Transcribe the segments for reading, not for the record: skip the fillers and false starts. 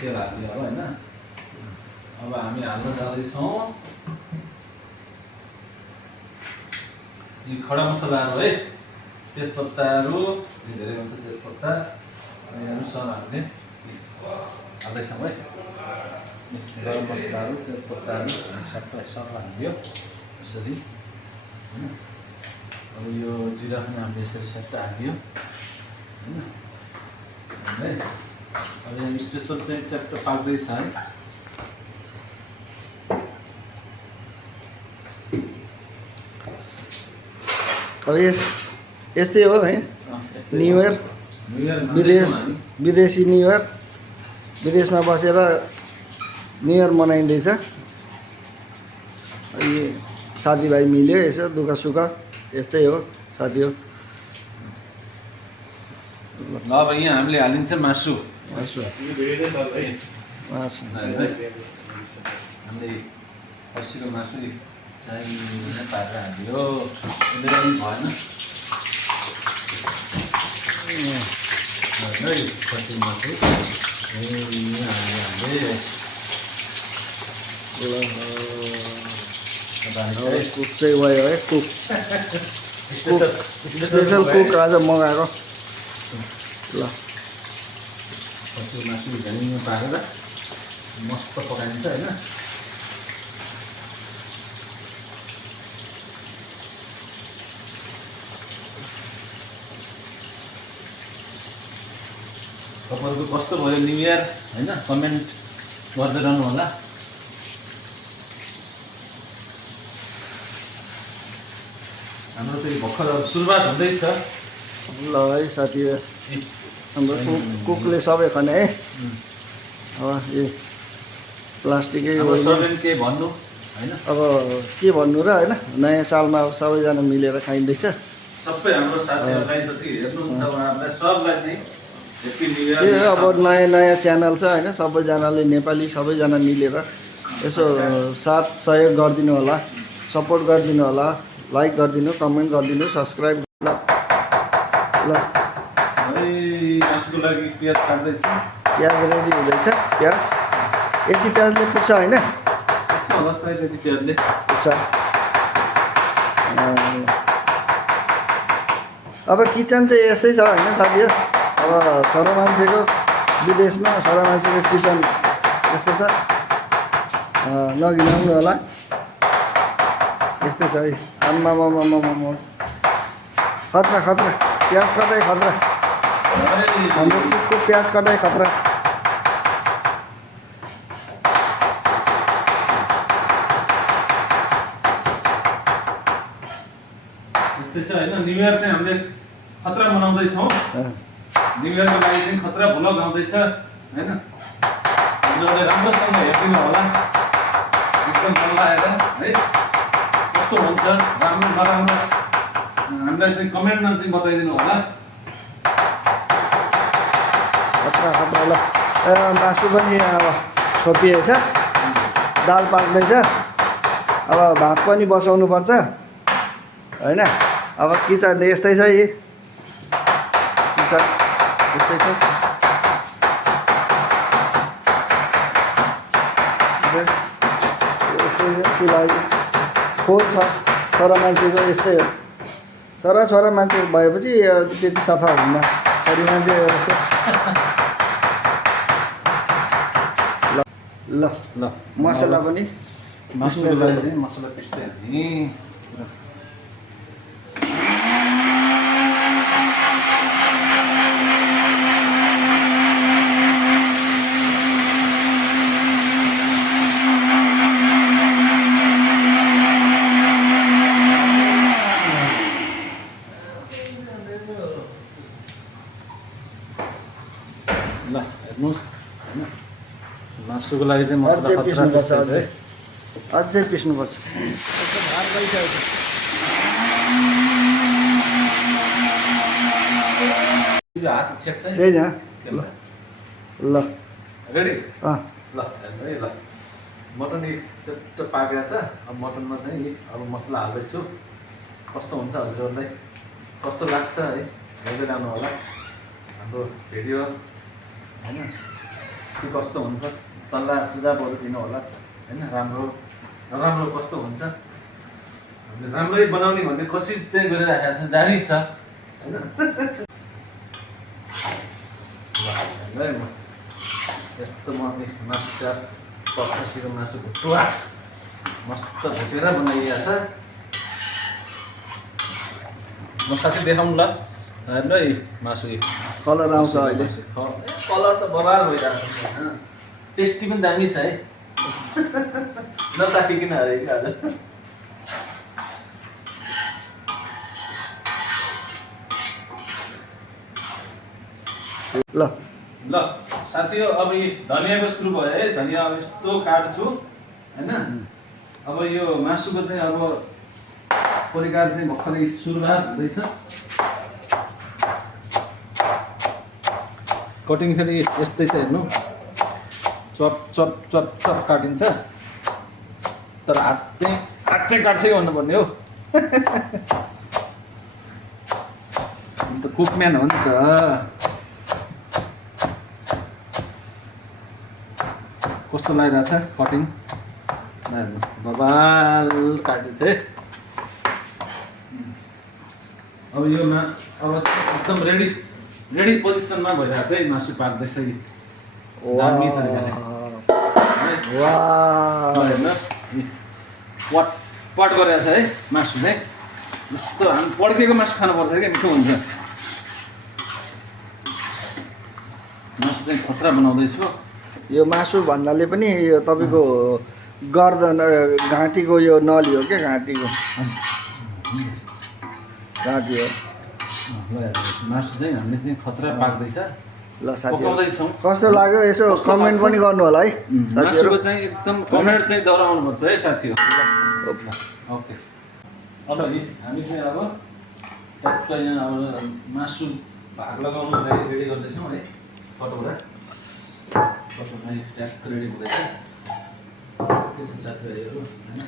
तेल हाल्दियो अब होइन। अब हामी हाल्न जाँदैछौँ यी खडा मसलाहरू है। तेजपत्ताहरू धेरै हुन्छ तेजपत्ता अनि अनुसार हामीले हाल्दैछौँ है। गरम मसलाहरू तेजपत्ताहरू सबै हालिदियो यसरी होइन। अब यो जिरा पनि हामीले यसरी सबै हालिदियो होइन। है अब यहाँ स्पेसल चाहिँ च्याप्ट पाक्दैछ है। अब यस्तै हो है। न्यु इयर विदेशी न्यु इयर विदेशमा बसेर न्यु इयर मनाइँदैछ। अनि साथीभाइ मिल्यो यसो दुःख सुख यस्तै हो साथी हो। ल अब यहाँ हामीले हालिन्छ मासु हामीले खसीको मासु चाहिँ पारेर हाल्यो भएन खसी मासु कुक चाहिँ भयो है। कुक स्पेसल कुक आज मगाएको। ल खसीको मासु झ्याङ पारेर मस्त पकाइन्छ होइन। तपाईँहरूको कस्तो भयो न्यु इयर होइन कमेन्ट गर्दै रहनु होला। हाम्रो चाहिँ भर्खर सुरुवात हुँदैछ। ल है साथी हाम्रो कुकले सबै खाने है। अब ए प्लास्टिकै के भन्नु होइन। अब के भन्नु र होइन। नयाँ सालमा अब सबैजना मिलेर खाइँदैछ। सबै हाम्रो साथीहरूलाई जति हेर्नुहुन्छ उहाँहरूलाई सबलाई चाहिँ ह्याप्पी न्यु इयर। ए अब नयाँ च्यानल छ होइन। सबैजनाले नेपाली सबैजना मिलेर यसो साथ सहयोग गरिदिनु होला, सपोर्ट गरिदिनु होला, लाइक गरिदिनु, कमेन्ट गरिदिनु, सब्सक्राइब। ल मासुको लागि प्याज काट्दैछ। प्याज रेडी हुँदैछ। प्याज यति प्याजले पुग्छ होइन। होला सायद यति प्याजले पुग्छ। अब किचन चाहिँ यस्तै छ होइन साथी। अब छोरा मान्छेको विदेशमा छोरा मान्छेको किचन यस्तो छ। नगिनाउनु होला यस्तै छ है। आम्मा खतरा खतरा प्याज कटाइ खतरा। हाम्रो कुकको प्याज कटाइ खतरा। यस्तै छ होइन। न्यु इयर चाहिँ हामीले खतरा मनाउँदैछौँ। न्यु इयरको लागि चाहिँ खतरा भ्लग आउँदैछ होइन। हजुरहरूले राम्रोसँग हेरिदिनु होला एकदम मन लागेर है। कस्तो हुन्छ राम्रो नराम्रो हामीलाई चाहिँ कमेन्टमा चाहिँ बताइदिनु होला। खतरा खतरा। ल मासु पनि अब छोपिएछ। दाल पाक्दैछ। अब भात पनि बसाउनु पर्छ होइन। अब किचन यस्तै छ यी किचन यस्तै छ। यस्तै छ चुल्हा खोल छ। छोरा मान्छेको यस्तै हो। छोरा मान्छे भएपछि त्यति सफा हुन्न। छोरी मान्छे ल ल मसला पनि मासुको लागि मसला पिस्दै हाल्ने। ल हेर्नुहोस् होइन मासुको लागि चाहिँ मसला अझै पिस्नुपर्छ। है। अझै पिस्नुपर्छ। भात भइसकेको हात छेक्छ छैन। ल रेडी। अँ ल हेर्नु है। ल मटन चट्ट पाकेको छ। अब मटनमा चाहिँ अब मसला हाल्दैछु। कस्तो हुन्छ हजुरहरूलाई कस्तो लाग्छ है हेर्दै रहनु होला हाम्रो भिडियो होइन। के कस्तो हुन्छ सल्लाह सुझावहरू दिनु होला होइन राम्रो नराम्रो कस्तो हुन्छ हामीले राम्रै बनाउने भन्ने कोसिस चाहिँ गरिरहेको छ जारी छ होइन यस्तो मासु चार खसीको मासु भुटुवा मस्त भुटेर बनाइएको छ म साथै देखाउनु ल हेर्नु है मासु कलर आउँछ अहिले कलर त बबाल भइरहेको छ टेस्टी पनि दामी छ है नचाखिकन अरे आज ल ल साथी हो अब यो धनियाँको सुरु भयो है धनियाँ अब यस्तो काट्छु होइन अब यो मासुको चाहिँ अब परिकार चाहिँ भर्खरै सुरुवात हुँदैछ कटिङ फेरि यस्तै छ हेर्नु चप चप चप चप काटिन्छ तर हात चाहिँ काट्छै भन्नुपर्ने हो अन्त कुकम्यान हो नि त कस्तो लागिरहेछ कटिङ हेर्नु बबाल काटिन्छ है अब यो अब एकदम रेडी पोजिसनमा भइरहेछ है मासु पाक्दैछ कि दामी तरिकाले हेर्नु पट गरेर छ है मासु चाहिँ यस्तो हामी पड्केको मासु खानुपर्छ क्या मिठो हुन्छ मासु चाहिँ खतरा बनाउँदैछु यो मासु भन्नाले पनि यो तपाईँको गर्दन घाँटीको यो नली हो क्या घाँटी हो मासु चाहिँ हामीले चाहिँ खतरा पाक्दैछ ल साथी पकाउँदैछौँ कस्तो लाग्यो यसो कमेन्ट पनि गर्नु होला है मासुको चाहिँ एकदम कमेन्ट चाहिँ दोहोऱ्याउनु पर्छ है साथीहरू ओके अब हामी चाहिँ अब ट्याक्क यहाँ अब मासु भाग लगाउनु लागि रेडी गर्दैछौँ है कटौरा ट्याक्क रेडी हुँदैछ के छ साथीहरू होइन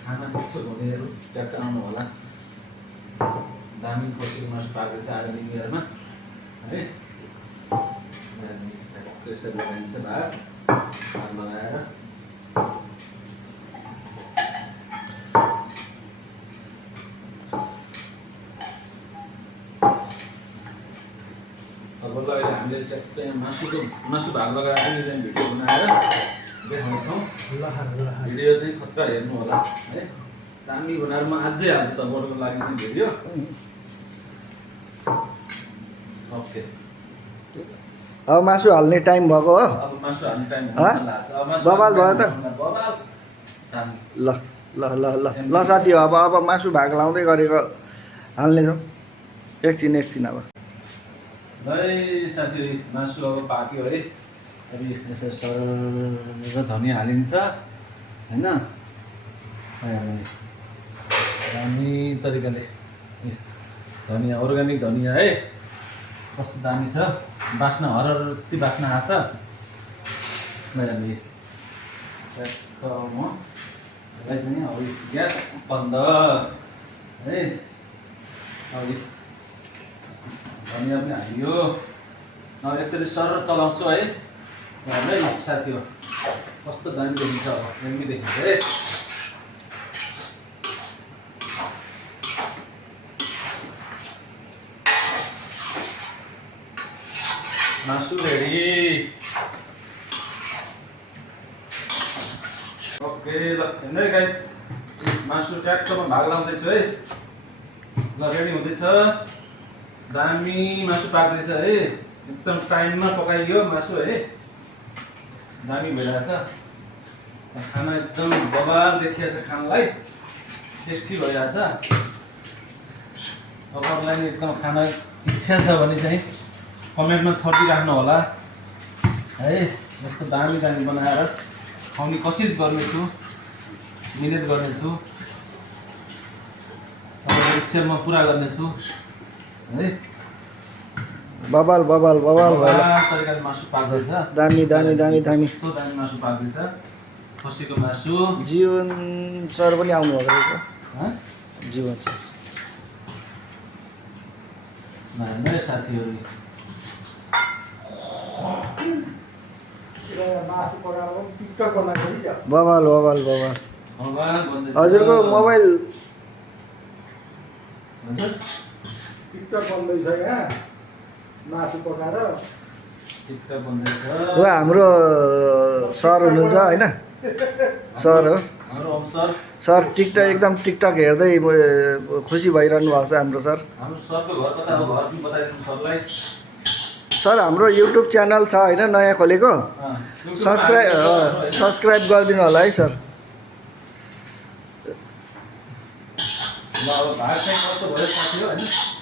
खाना पुग्छ भनेहरू ट्याक्क आउनु होला दामी खसीको मासु पाक्दैछ आज निमेरमा है त्यसरी लगाइन्छ भात लगाएर अब अहिले हामीले चाहिँ मासु भाग लगाएर पनि भिडियो बनाएर देखाउँछौँ भिडियो चाहिँ खतरा हेर्नु होला है दामी बनाएर म अझै हाल्छु तपाईँहरूको लागि चाहिँ भिडियो ओके अब मासु हाल्ने टाइम भएको हो अब मासु हाल्ने टाइम बबाल भयो त बबाल ल ल ल ल ल साथी हो अब मासु भाग लाउँदै गरेको हाल्नेछौँ एकछिन अब है साथी मासु अब पाक्यो है अब यसो सरर धनियाँ हालिन्छ होइन दामी तरिकाले धनियाँ अर्ग्यानिक धनियाँ है कस्तो दामी छ बास्ना हररती बास्ना आछ मैले म यसलाई चाहिँ अब ग्यास बन्द है अब धनियाँ पनि हालियो अब एकचोटि सरर चलाउँछु है है साथी हो कस्तो दामी देखिन्छ अब दामी देखिन्छ है मासु रेडी ओके ल हेर्नु है गाइस मासु ट्याक्कमा भाग लाउँदैछु है ल रेडी हुँदैछ दामी मासु पाक्दैछ है एकदम टाइममा पकाइयो मासु है दामी भइरहेछ खाना एकदम बबाल देखिएको छ खानालाई टेस्टी भइरहेछ तपाईँहरूलाई एकदम खाना इच्छा छ भने चाहिँ कमेन्टमा छरिदिराख्नु होला है यस्तो दामी दामी बनाएर खुवाउने कोसिस गर्नेछु मिहिनेत गर्नेछु तपाईँको इच्छा म पुरा गर्नेछु है बबाल तरिकाले मासु पाक्दैछ दामी दामी दामी दामी यस्तो दामी मासु पाक्दैछ खसीको मासु जीवन सर पनि आउनु भएको रहेछ जीवन सर साथीहरू मासु पकाएर पनि टिकटक बनाएको नि क्या बवाल बवाल बवाल भगवान भन्दैछ हजुरको मोबाइल हजुर टिकटक बन्दैछ यहाँ मासु पकाएर टिकटक भन्दैछ हो हाम्रो सर हुनुहुन्छ होइन सर हो हाम्रो सर सर टिकटक एकदम टिकटक हेर्दै खुसी भइरहनु भएको छ हाम्रो सर हाम्रो सरको घर कता हो घर पनि बताइदिनु सरलाई सर हाम्रो युट्युब च्यानल छ होइन नयाँ खोलेको सब्सक्राइब गरिदिनु होला है सर ल अब भाग चाहिँ कस्तो भयो साथी हो होइन